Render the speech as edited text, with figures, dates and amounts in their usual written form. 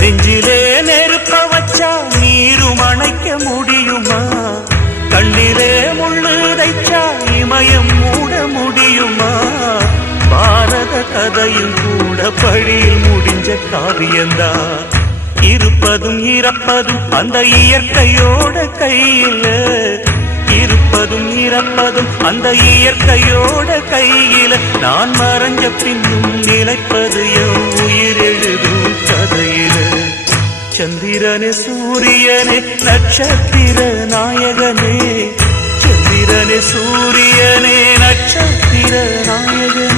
நெஞ்சிலே நெருப்ப வச்சா நீரும் அணைக்க முடியுமா? கண்ணிலே முள்ளு தைச்சா இமயம் மூட முடியுமா? பாரத கதையில் கூட பழியில் முடிஞ்ச காவியந்தான். இருப்பதும் இறப்பதும் அந்த இயற்கையோட கையில, இருப்பதும் இறப்பதும் அந்த இயற்கையோட கையில. நான் மறைஞ்ச பின்னும் நிலைப்பது என் உயிர் எழுதும் கதையில. சந்திரனே சூரியனே நட்சத்திர நாயகனே, சந்திரனே சூரியனே நட்சத்திர நாயகனே.